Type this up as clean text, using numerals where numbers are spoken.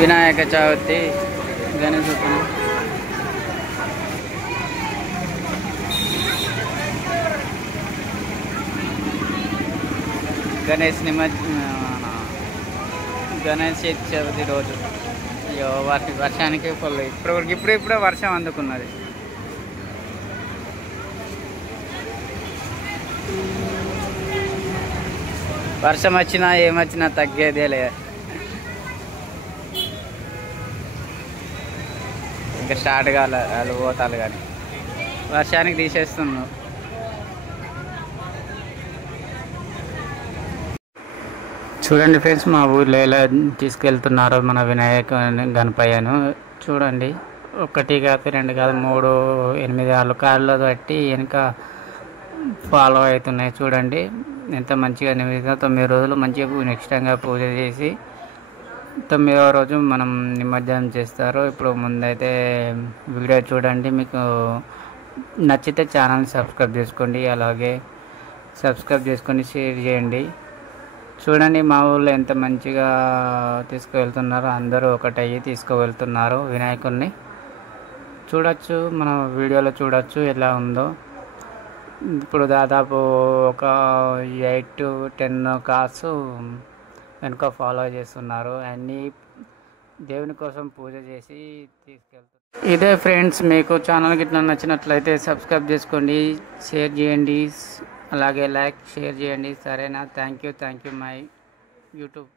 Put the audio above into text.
వినాయక చవితి, గణేశోత్సవం, గణేష్ చవితి రోజు. అయ్యో వర్షానికి ఫుల్ ఇప్పుడే వర్షం అందుకున్నది. వర్షం వచ్చినా ఏమొచ్చినా తగ్గేదే లే. ఇంకా స్టార్ట్ కాలే, వాళ్ళు పోతారు కానీ వర్షానికి తీసేస్తున్నావు. చూడండి ఫ్రెండ్స్, మా ఊర్లో ఎలా తీసుకెళ్తున్నారో మన వినాయక గణపయ్యను. చూడండి, 1 కాదు 2 కాదు 3, 8, 6 కార్లు బట్టి వెనుక ఫాలో అవుతున్నాయి. చూడండి ఎంత మంచిగా 9 రోజులు మంచిగా నిష్టంగా పూజ చేసి 9వ రోజు మనం నిమజ్జనం చేస్తారు. ఇప్పుడు ముందైతే వీడియో చూడండి. మీకు నచ్చితే ఛానల్ని సబ్స్క్రైబ్ చేసుకోండి, అలాగే సబ్స్క్రైబ్ చేసుకొని షేర్ చేయండి. చూడండి మా ఊళ్ళో ఎంత మంచిగా తీసుకువెళ్తున్నారో, అందరూ ఒకటయ్యి తీసుకువెళ్తున్నారు వినాయకుడిని. చూడొచ్చు, మన వీడియోలో చూడొచ్చు ఎలా ఉందో. ఇప్పుడు దాదాపు ఒక 8 to 10 కార్స్ వెనుక ఫాలో చేస్తున్నారు. అన్నీ దేవుని కోసం పూజ చేసి తీసుకెళ్తారు. ఇదే ఫ్రెండ్స్, మీకు ఛానల్ గిట్లా నచ్చినట్లయితే సబ్స్క్రైబ్ చేసుకోండి, షేర్ చేయండి, అలాగే లైక్ షేర్ చేయండి. సరేనా? Thank you my YouTube.